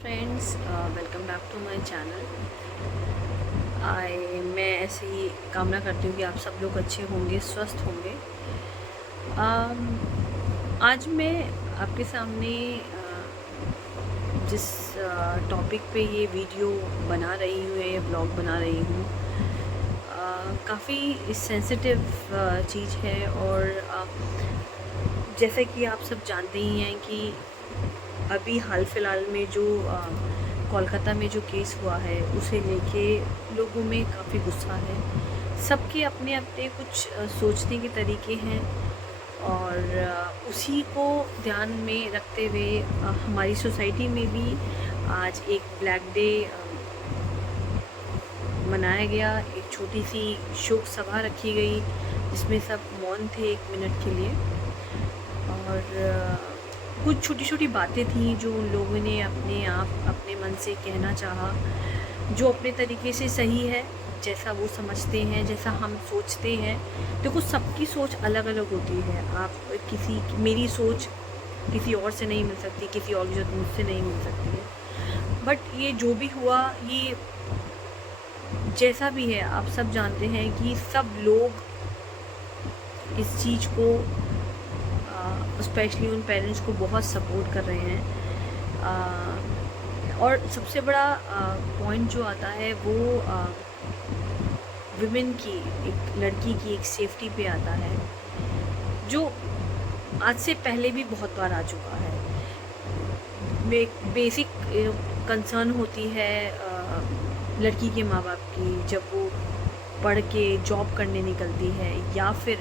Friends, welcome back to my channel. मैं ऐसे ही कामना करती हूँ कि आप सब लोग अच्छे होंगे, स्वस्थ होंगे। आज मैं आपके सामने जिस टॉपिक पे ये वीडियो बना रही हूँ, ये ब्लॉग बना रही हूँ, काफ़ी सेंसिटिव चीज़ है। और जैसे कि आप सब जानते ही हैं कि अभी हाल फिलहाल में जो कोलकाता में जो केस हुआ है, उसे लेके लोगों में काफ़ी गुस्सा है। सबके अपने अपने कुछ सोचने के तरीके हैं, और उसी को ध्यान में रखते हुए हमारी सोसाइटी में भी आज एक ब्लैक डे मनाया गया। एक छोटी सी शोक सभा रखी गई जिसमें सब मौन थे 1 मिनट के लिए। और कुछ छोटी छोटी बातें थी जो उन लोगों ने अपने मन से कहना चाहा, जो अपने तरीके से सही है, जैसा वो समझते हैं, जैसा हम सोचते हैं। देखो, सबकी सोच अलग अलग होती है। मेरी सोच किसी और से नहीं मिल सकती, किसी और की सोच मुझसे नहीं मिल सकती है। बट ये जो भी हुआ, ये जैसा भी है, आप सब जानते हैं कि सब लोग इस चीज़ को, स्पेशली उन पेरेंट्स को बहुत सपोर्ट कर रहे हैं। और सबसे बड़ा पॉइंट जो आता है वो विमेन की, एक लड़की की एक सेफ्टी पे आता है, जो आज से पहले भी बहुत बार आ चुका है। बेसिक कंसर्न होती है लड़की के माँ बाप की, जब वो पढ़ के जॉब करने निकलती है या फिर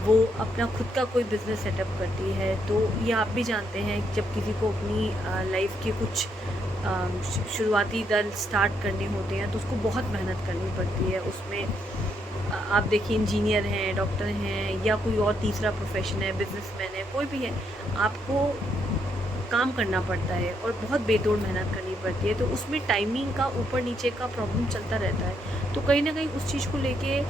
वो अपना खुद का कोई बिज़नेस सेटअप करती है। तो ये आप भी जानते हैं, जब किसी को अपनी लाइफ के कुछ शुरुआती दर स्टार्ट करने होते हैं तो उसको बहुत मेहनत करनी पड़ती है। उसमें आप देखिए, इंजीनियर हैं, डॉक्टर हैं, या कोई और तीसरा प्रोफेशन है, बिजनेसमैन है, कोई भी है, आपको काम करना पड़ता है और बहुत बेतोड़ मेहनत करनी पड़ती है। तो उसमें टाइमिंग का ऊपर नीचे का प्रॉब्लम चलता रहता है। तो कहीं ना कहीं उस चीज़ को लेके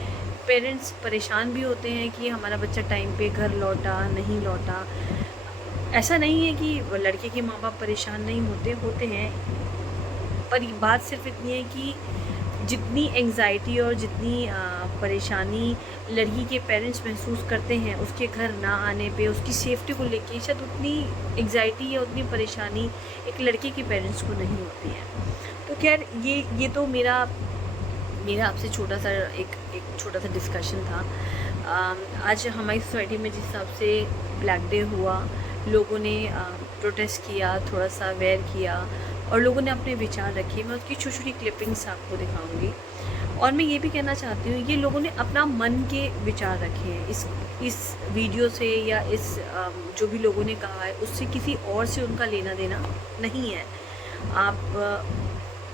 पेरेंट्स परेशान भी होते हैं कि हमारा बच्चा टाइम पे घर लौटा नहीं लौटा। ऐसा नहीं है कि लड़के के माँ बाप परेशान नहीं होते हैं, पर बात सिर्फ इतनी है कि जितनी एंग्जाइटी और जितनी परेशानी लड़की के पेरेंट्स महसूस करते हैं उसके घर ना आने पे, उसकी सेफ्टी को लेके, शायद उतनी एंग्जाइटी या उतनी परेशानी एक लड़के के पेरेंट्स को नहीं होती है। तो खैर, ये तो मेरा आपसे छोटा सा डिस्कशन था। आज हमारी सोसाइटी में जिस हिसाब से ब्लैक डे हुआ, लोगों ने प्रोटेस्ट किया, थोड़ा सा अवेयर किया और लोगों ने अपने विचार रखे। मैं उसकी छोटी छोटी क्लिपिंग्स आपको दिखाऊंगी। और मैं ये भी कहना चाहती हूँ, ये लोगों ने अपना मन के विचार रखे हैं इस वीडियो से, या इस जो भी लोगों ने कहा है उससे किसी और से उनका लेना देना नहीं है।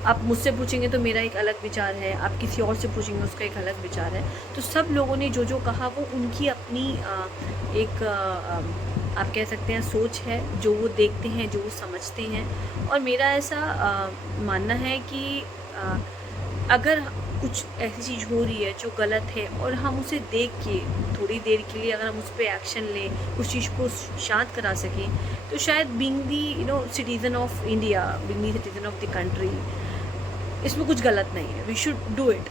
आप मुझसे पूछेंगे तो मेरा एक अलग विचार है, आप किसी और से पूछेंगे उसका एक अलग विचार है। तो सब लोगों ने जो जो कहा वो उनकी अपनी एक आप कह सकते हैं सोच है, जो वो देखते हैं, जो वो समझते हैं। और मेरा ऐसा मानना है कि अगर कुछ ऐसी चीज़ हो रही है जो गलत है और हम उसे देख के थोड़ी देर के लिए अगर हम उस पर एक्शन लें, उस चीज़ को शांत करा सकें, तो शायद being the citizen of India, being the citizen of the country, इसमें कुछ गलत नहीं है। We should do it.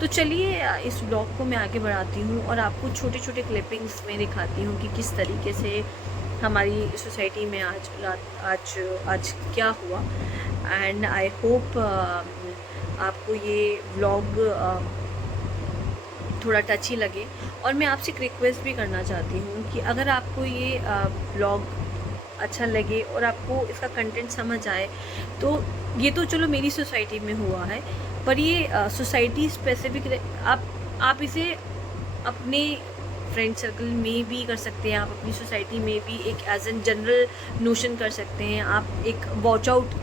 तो चलिए, इस ब्लॉग को मैं आगे बढ़ाती हूँ और आपको छोटे छोटे क्लिपिंग्स में दिखाती हूँ कि किस तरीके से हमारी सोसाइटी में आज क्या हुआ। एंड आई होप आपको ये व्लॉग थोड़ा टची लगे। और मैं आपसे एक रिक्वेस्ट भी करना चाहती हूँ कि अगर आपको ये व्लॉग अच्छा लगे और आपको इसका कंटेंट समझ आए, तो ये तो चलो मेरी सोसाइटी में हुआ है, पर ये सोसाइटी स्पेसिफिक आप इसे अपने फ्रेंड सर्कल में भी कर सकते हैं, आप अपनी सोसाइटी में भी एक एज एन जनरल नोशन कर सकते हैं। आप एक वॉच आउट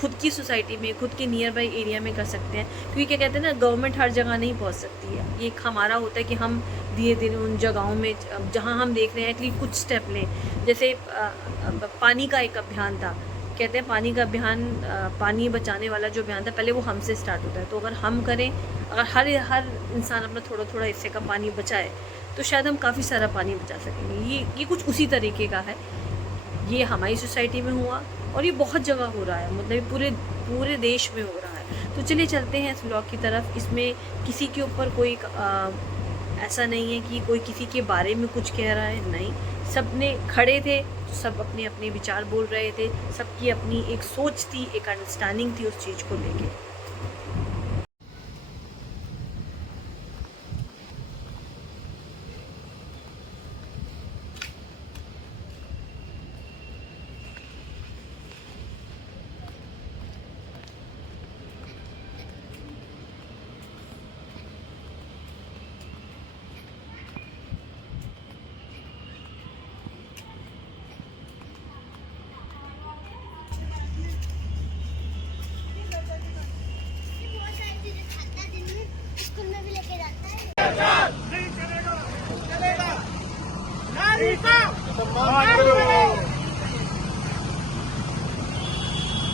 खुद की सोसाइटी में, खुद के नियर बाई एरिया में कर सकते हैं। क्योंकि क्या कहते हैं ना, गवर्नमेंट हर जगह नहीं पहुंच सकती है। ये एक हमारा होता है कि हम धीरे धीरे उन जगहों में जहां हम देख रहे हैं कि कुछ स्टेप लें। जैसे पानी का एक अभियान था, कहते हैं पानी का अभियान, पानी बचाने वाला जो अभियान था, पहले वो हमसे स्टार्ट होता है। तो अगर हम करें, अगर हर इंसान अपना थोड़ा थोड़ा हिस्से का पानी बचाए, तो शायद हम काफ़ी सारा पानी बचा सकेंगे। ये कुछ उसी तरीके का है। ये हमारी सोसाइटी में हुआ, और ये बहुत जगह हो रहा है, मतलब ये पूरे पूरे देश में हो रहा है। तो चलिए चलते हैं इस व्लॉग की तरफ। इसमें किसी के ऊपर कोई ऐसा नहीं है कि कोई किसी के बारे में कुछ कह रहा है, नहीं। सब ने खड़े थे तो सब अपने अपने विचार बोल रहे थे, सबकी अपनी एक सोच थी, एक अंडरस्टैंडिंग थी उस चीज़ को लेके।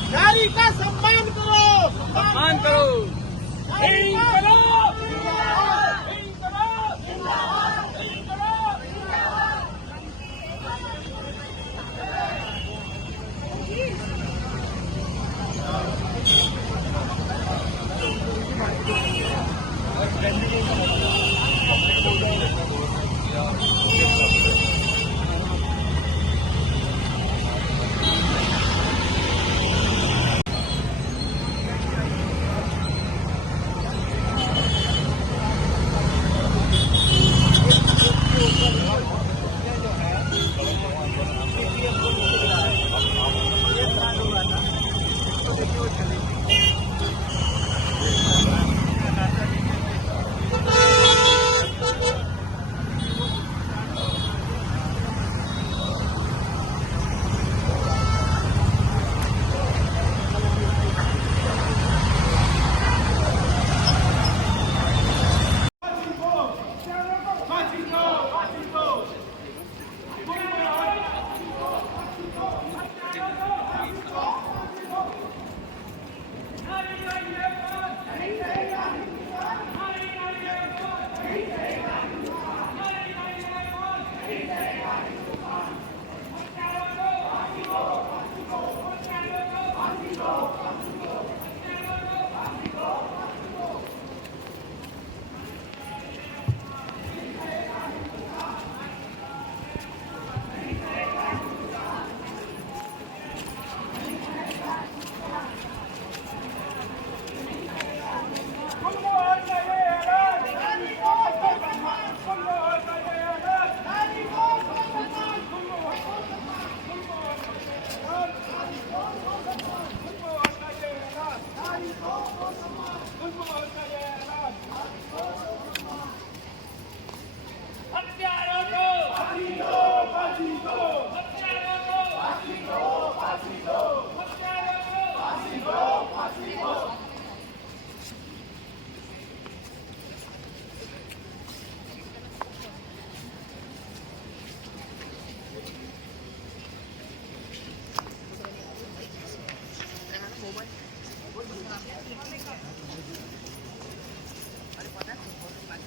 नारी का सम्मान करो, सम्मान करो।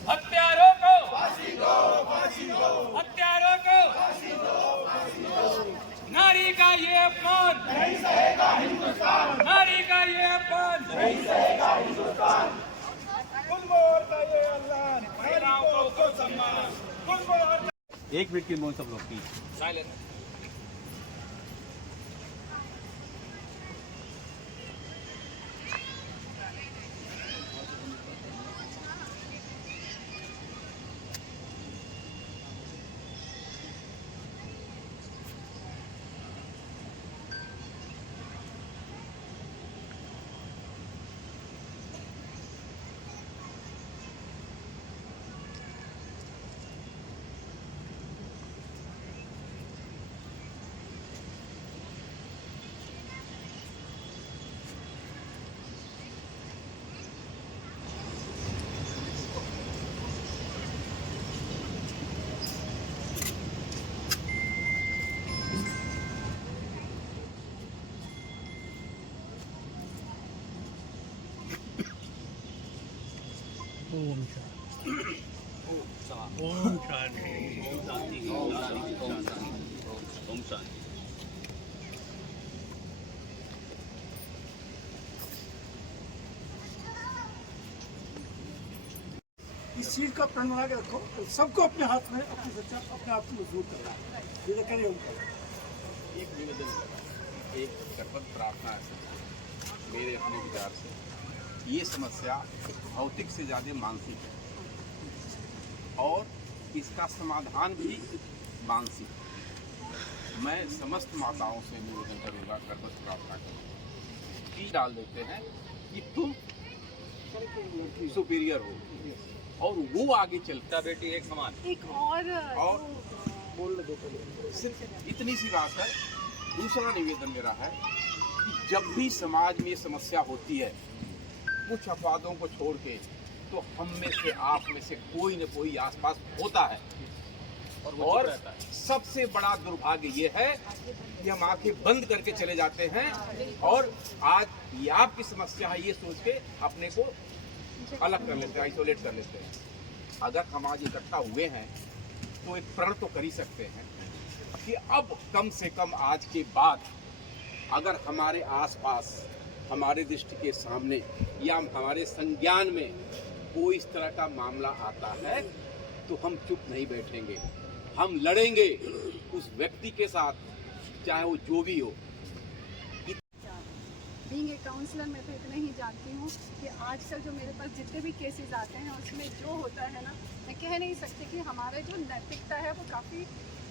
हत्यारों को फांसी दो, फांसी दो। हत्यारों को फांसी दो, फांसी दो। नारी का ये अपमान नहीं सहेगा हिंदुस्तान, नारी का ये अपमान नहीं सहेगा हिंदुस्तान। का ये ऐलान, महिलाओं को सम्मान। 1 मिनट की मौन सब लोग प्लीज साइलेंट। ओम शांति। ओम शांति। ओम शांति, ओम शांति, ओम शांति, ओम शांति। इस चीज़ का प्रण बना के रखो, सबको अपने हाथ में अपनी सच्चा अपने आप को मजबूत करना है। ये करिए उनका एक निवेदन करा, एक शपथ प्रार्थना है मेरे अपने विचार से। ये समस्या भौतिक से ज़्यादा मानसिक है और इसका समाधान भी मानसिक है। मैं समस्त माताओं से निवेदन करूँगा, शपथ प्रार्थना करूँगा कि डाल देते हैं कि तुम सुपीरियर हो और वो आगे चलता बेटी एक समान। एक और सिर्फ इतनी सी बात है। दूसरा निवेदन मेरा है कि जब भी समाज में ये समस्या होती है, कुछ अपवादों को छोड़ के तो हम में से आप में से कोई न कोई आसपास होता है और सबसे बड़ा दुर्भाग्य ये है कि हम आंखें बंद करके चले जाते हैं और आज ये आपकी समस्या है ये सोच के अपने को अलग कर लेते हैं, आइसोलेट कर लेते हैं। अगर हम आज इकट्ठा हुए हैं तो एक प्रण तो कर ही सकते हैं कि अब कम से कम आज के बाद अगर हमारे आसपास, हमारे दृष्टि के सामने या हमारे संज्ञान में कोई इस तरह का मामला आता है तो हम चुप नहीं बैठेंगे, हम लड़ेंगे उस व्यक्ति के साथ, चाहे वो जो भी हो। बीइंग ए काउंसलर मैं तो इतना ही जानती हूँ कि आजकल जो मेरे पास जितने भी केसेस आते हैं उसमें जो होता है ना, मैं कह नहीं सकती कि हमारे जो नैतिकता है वो काफ़ी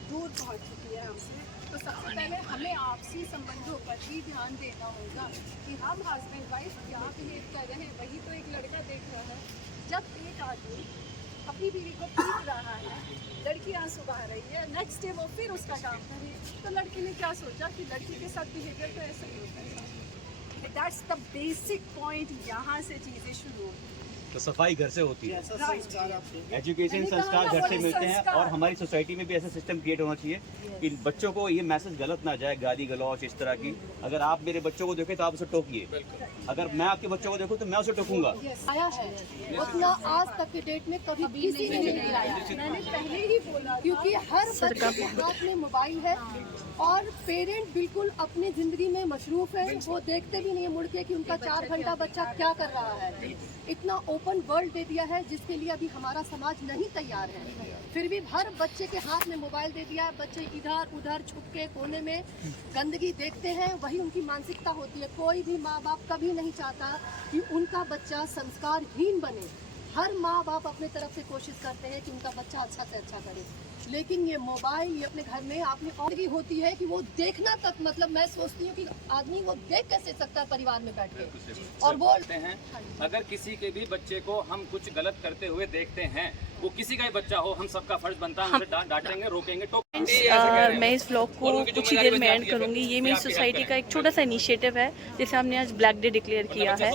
दूर पहुँच चुकी है हमसे। तो सबसे पहले हमें आपसी संबंधों पर ही ध्यान देना होगा कि हम हस्बैंड वाइफ क्या बिहेव कर रहे हैं। वही तो एक लड़का देख रहा है, जब एक आदमी अपनी बीवी को पीट रहा है, लड़की आंसू बहा रही है, नेक्स्ट डे वो फिर उसका काम करे, तो लड़की ने क्या सोचा कि लड़की के साथ बिहेवियर तो ऐसा ही होता है। दैट्स द बेसिक पॉइंट, यहाँ से चीज़ें शुरू होती हैं। तो सफाई घर से होती है, Right. एजुकेशन संस्कार घर से मिलते हैं और हमारी सोसाइटी में भी ऐसा सिस्टम क्रिएट होना चाहिए कि बच्चों को ये मैसेज गलत ना जाए, गाली गलौच इस तरह की। अगर आप मेरे बच्चों को देखें तो आप उसे टोकिए, अगर मैं आपके बच्चों को देखूं तो मैं उसे टोकूंगा। आया है उतना आज तक के डेट में कभी किसी ने नहीं आया। मैंने पहले ही बोला क्योंकि हर बच्चे के हाथ में मोबाइल है और पेरेंट बिल्कुल अपनी जिंदगी में मशरूफ है, वो देखते भी नहीं है मुड़ के कि उनका 4 घंटा बच्चा क्या कर रहा है। इतना ओपन वर्ल्ड दे दिया है जिसके लिए अभी हमारा समाज नहीं तैयार है। फिर भी हर बच्चे के हाथ में मोबाइल दे दिया है, बच्चे इधर उधर छुप के कोने में गंदगी देखते हैं, वही उनकी मानसिकता होती है। कोई भी माँ बाप कभी नहीं चाहता कि उनका बच्चा संस्कारहीन बने। हर माँ बाप अपने तरफ से कोशिश करते हैं कि उनका बच्चा अच्छा से अच्छा करे, लेकिन ये मोबाइल ये अपने घर में आपने और होती है कि वो देखना तक, मतलब मैं सोचती हूँ कि आदमी वो देख कैसे सकता है परिवार में बैठ के। और बोलते हैं अगर किसी के भी बच्चे को हम कुछ गलत करते हुए देखते हैं, वो किसी का ही बच्चा हो, हम सबका फर्ज बनता है उसे डांटेंगे, रोकेंगे, मैं इस ब्लॉग को कुछ ही देर में एंड करूंगी। ये मेरी सोसाइटी का एक छोटा सा इनिशिएटिव है, जैसे हमने आज ब्लैक डे डिक्लेयर किया है।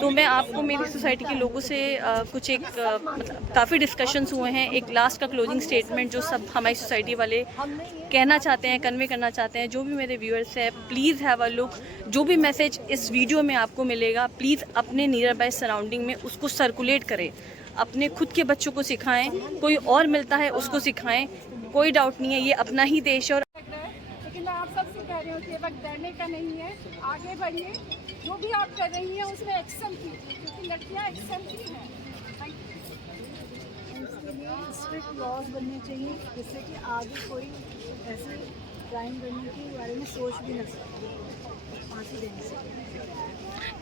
तो मैं आपको मेरी सोसाइटी के लोगों से कुछ एक मतलब काफ़ी डिस्कशंस हुए हैं। एक लास्ट का क्लोजिंग स्टेटमेंट जो सब हमारी सोसाइटी वाले कहना चाहते हैं, कन्वे करना चाहते हैं। जो भी मेरे व्यूअर्स हैं, प्लीज़ हैव अ लुक। जो भी मैसेज इस वीडियो में आपको मिलेगा, प्लीज़ अपने नियर बाय सराउंडिंग में उसको सर्कुलेट करें, अपने खुद के बच्चों को सिखाएं, कोई और मिलता है उसको सिखाएं। कोई डाउट नहीं है, ये अपना ही देश है। और लेकिन मैं आप सबसे कह रही हूँ कि वक्त डरने का नहीं है, आगे बढ़िए। जो भी आप कर रही हैं उसमें एक्शन कीजिए, क्योंकि लड़कियाँ एक्शन की हैं। इसके लिए स्ट्रिक्ट लॉज बनने चाहिए जिससे कि आगे कोई ऐसे क्राइम करने के बारे में सोच भी न सके, फांसी देने से।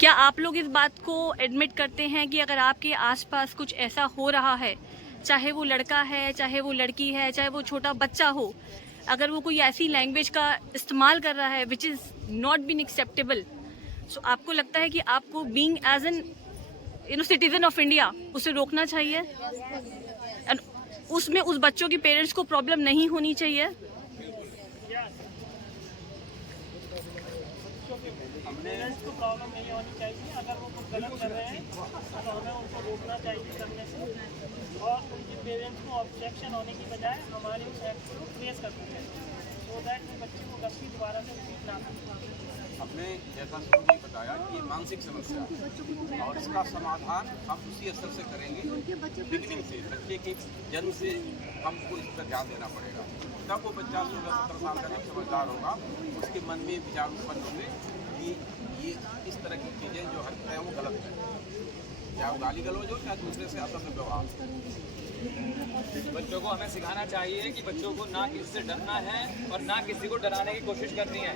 क्या आप लोग इस बात को एडमिट करते हैं कि अगर आपके आसपास कुछ ऐसा हो रहा है, चाहे वो लड़का है, चाहे वो लड़की है, चाहे वो छोटा बच्चा हो, अगर वो कोई ऐसी लैंग्वेज का इस्तेमाल कर रहा है which is not been acceptable, so आपको लगता है कि आपको being as an citizen of India उसे रोकना चाहिए? एंड उसमें उस बच्चों के पेरेंट्स को प्रॉब्लम नहीं होनी चाहिए? पेरेंट्स को प्रॉब्लम नहीं होनी चाहिए। अगर वो कुछ गलत कर रहे हैं तो हमें उनको रोकना चाहिए करने से, और उनके पेरेंट्स को ऑब्जेक्शन होने की बजाय हमारे उस एक्ट को प्रेस करना चाहिए, सो दैट बच्चे को गलती दोबारा से रिपीट ना करें। हमने जैसा शुरू बताया कि ये मानसिक समस्या है और इसका समाधान हम उसी स्तर से करेंगे। बिगनिंग से, बच्चे के जन्म से हमको इस पर ध्यान देना पड़ेगा। तब वो बच्चा 16-17 साल का जब समझदार होगा, उसके मन में विचार उत्पन्न होंगे कि ये इस तरह की चीज़ें जो हरकतें हैं वो गलत है। चाहे वो गाली गलौज हो, चाहे दूसरे से असभ्य व्यवहार। बच्चों को हमें सिखाना चाहिए कि बच्चों को ना किसी से डरना है और ना किसी को डराने की कोशिश करनी है।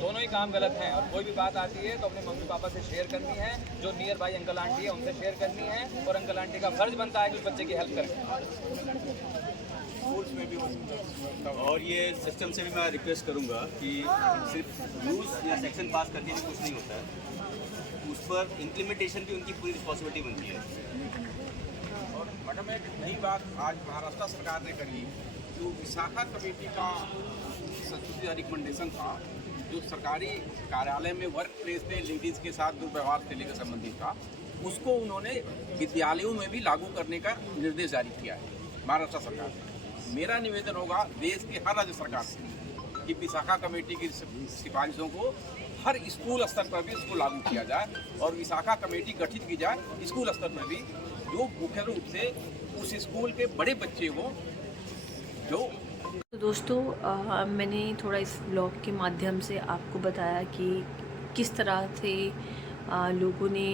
दोनों ही काम गलत हैं, और कोई भी बात आती है तो अपने मम्मी पापा से शेयर करनी है, जो नियर बाई अंकल आंटी है उनसे शेयर करनी है, और अंकल आंटी का फर्ज बनता है कि उस बच्चे की हेल्प करें। और ये सिस्टम से भी मैं रिक्वेस्ट करूंगा कि सिर्फ रूल्स या सेक्शन पास करके भी कुछ नहीं होता है, उस पर इम्प्लीमेंटेशन भी उनकी पूरी रिस्पॉन्सिबिलिटी बनती है। और मैडम एक नई बात आज महाराष्ट्र सरकार ने करी, जो विशाखा कमेटी का संशोधित रिकमेंडेशन था, जो सरकारी कार्यालय में वर्क प्लेस पे लेडीज़ के साथ दुर्व्यवहार से लेकर संबंधित था, उसको उन्होंने विद्यालयों में भी लागू करने का निर्देश जारी किया है महाराष्ट्र सरकार ने। मेरा निवेदन होगा देश की हर राज्य सरकार से कि विशाखा कमेटी की सिफारिशों को हर स्कूल स्तर पर भी इसको लागू किया जाए, और विशाखा कमेटी गठित की जाए स्कूल स्तर पर भी, जो मुख्य रूप से उस स्कूल के बड़े बच्चे हों जो। तो दोस्तों मैंने थोड़ा इस ब्लॉग के माध्यम से आपको बताया कि किस तरह से लोगों ने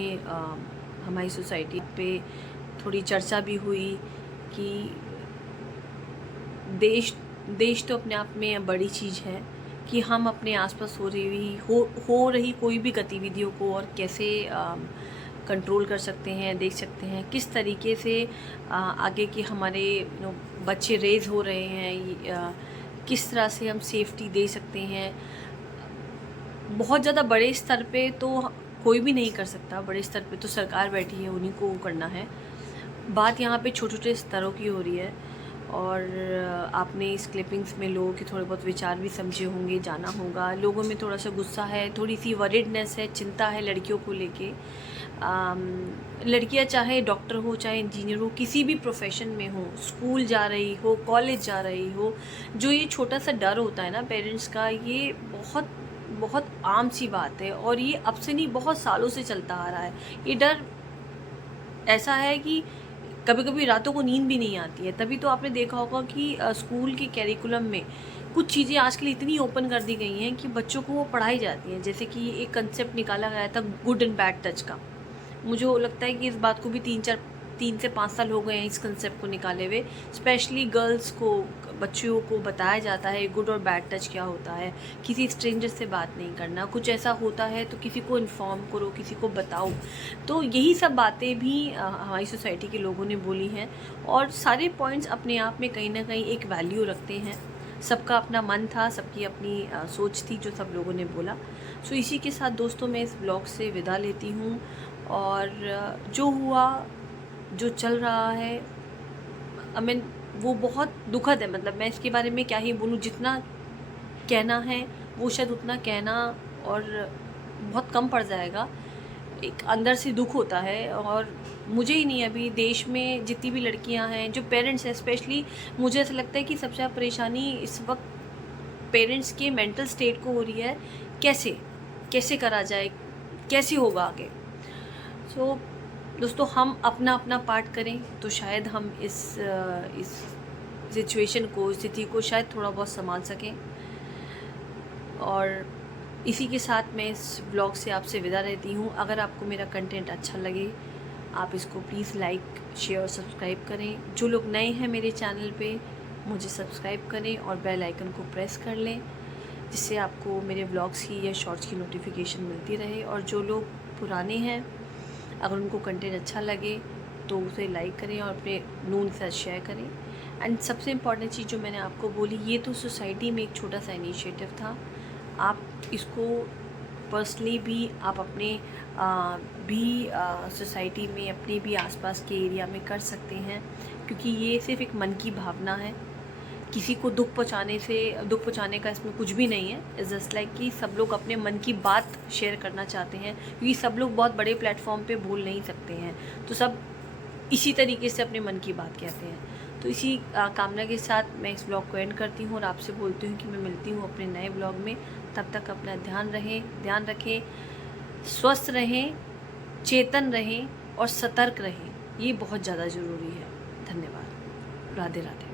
हमारी सोसाइटी पे थोड़ी चर्चा भी हुई कि देश तो अपने आप में बड़ी चीज़ है कि हम अपने आसपास हो रही कोई भी गतिविधियों को और कैसे कंट्रोल कर सकते हैं, देख सकते हैं किस तरीके से आगे के हमारे बच्चे रेज हो रहे हैं, किस तरह से हम सेफ्टी दे सकते हैं। बहुत ज़्यादा बड़े स्तर पे तो कोई भी नहीं कर सकता, बड़े स्तर पे तो सरकार बैठी है, उन्हीं को करना है। बात यहाँ पे छोटे छोटे स्तरों की हो रही है, और आपने इस क्लिपिंग्स में लोगों के थोड़े बहुत विचार भी समझे होंगे, जाना होगा। लोगों में थोड़ा सा गुस्सा है, थोड़ी सी वरीडनेस है, चिंता है लड़कियों को लेके। लड़कियां चाहे डॉक्टर हो, चाहे इंजीनियर हो, किसी भी प्रोफेशन में हो, स्कूल जा रही हो, कॉलेज जा रही हो, जो ये छोटा सा डर होता है ना पेरेंट्स का, ये बहुत बहुत आम सी बात है, और ये अब से नहीं बहुत सालों से चलता आ रहा है। ये डर ऐसा है कि कभी कभी रातों को नींद भी नहीं आती है। तभी तो आपने देखा होगा कि स्कूल के कैरिकुलम में कुछ चीज़ें आजकल इतनी ओपन कर दी गई हैं कि बच्चों को वो पढ़ाई जाती हैं। जैसे कि एक कंसेप्ट निकाला गया था गुड एंड बैड टच का। मुझे लगता है कि इस बात को भी 3 से 5 साल हो गए हैं इस कंसेप्ट को निकाले हुए। स्पेशली गर्ल्स को, बच्चियों को बताया जाता है गुड और बैड टच क्या होता है, किसी स्ट्रेंजर से बात नहीं करना, कुछ ऐसा होता है तो किसी को इन्फॉर्म करो, किसी को बताओ। तो यही सब बातें भी हमारी सोसाइटी के लोगों ने बोली हैं, और सारे पॉइंट्स अपने आप में कहीं ना कहीं एक वैल्यू रखते हैं। सबका अपना मन था, सबकी अपनी सोच थी जो सब लोगों ने बोला। सो इसी के साथ दोस्तों मैं इस ब्लॉग से विदा लेती हूँ, और जो हुआ, जो चल रहा है, वो बहुत दुखद है। मतलब मैं इसके बारे में क्या ही बोलूँ, जितना कहना है वो शायद उतना कहना और बहुत कम पड़ जाएगा। एक अंदर से दुख होता है, और मुझे ही नहीं, अभी देश में जितनी भी लड़कियां हैं, जो पेरेंट्स हैं स्पेशली, मुझे ऐसा लगता है कि सबसे ज़्यादा परेशानी इस वक्त पेरेंट्स के मेंटल स्टेट को हो रही है। कैसे करा जाए, कैसे होगा आगे। सो दोस्तों, हम अपना अपना पार्ट करें तो शायद हम इस सिचुएशन को, स्थिति को शायद थोड़ा बहुत संभाल सकें। और इसी के साथ मैं इस ब्लॉग से आपसे विदा रहती हूँ। अगर आपको मेरा कंटेंट अच्छा लगे, आप इसको प्लीज़ लाइक, शेयर और सब्सक्राइब करें। जो लोग नए हैं मेरे चैनल पे, मुझे सब्सक्राइब करें और बेल आइकन को प्रेस कर लें, जिससे आपको मेरे ब्लॉग्स की या शॉर्ट्स की नोटिफिकेशन मिलती रहे। और जो लोग पुराने हैं, अगर उनको कंटेंट अच्छा लगे तो उसे लाइक करें और अपने नोन के साथ शेयर करें। एंड सबसे इम्पॉर्टेंट चीज़ जो मैंने आपको बोली, ये तो सोसाइटी में एक छोटा सा इनिशिएटिव था। आप इसको पर्सनली भी आप अपने सोसाइटी में, अपने भी आसपास के एरिया में कर सकते हैं, क्योंकि ये सिर्फ एक मन की भावना है। किसी को दुख पहुंचाने का इसमें कुछ भी नहीं है। इट्स जस्ट लाइक कि सब लोग अपने मन की बात शेयर करना चाहते हैं, क्योंकि सब लोग बहुत बड़े प्लेटफॉर्म पे बोल नहीं सकते हैं, तो सब इसी तरीके से अपने मन की बात कहते हैं। तो इसी कामना के साथ मैं इस ब्लॉग को एंड करती हूँ और आपसे बोलती हूँ कि मैं मिलती हूँ अपने नए ब्लॉग में। तब तक अपना ध्यान रखें, स्वस्थ रहें, चेतन रहें और सतर्क रहें। ये बहुत ज़्यादा ज़रूरी है। धन्यवाद। राधे राधे।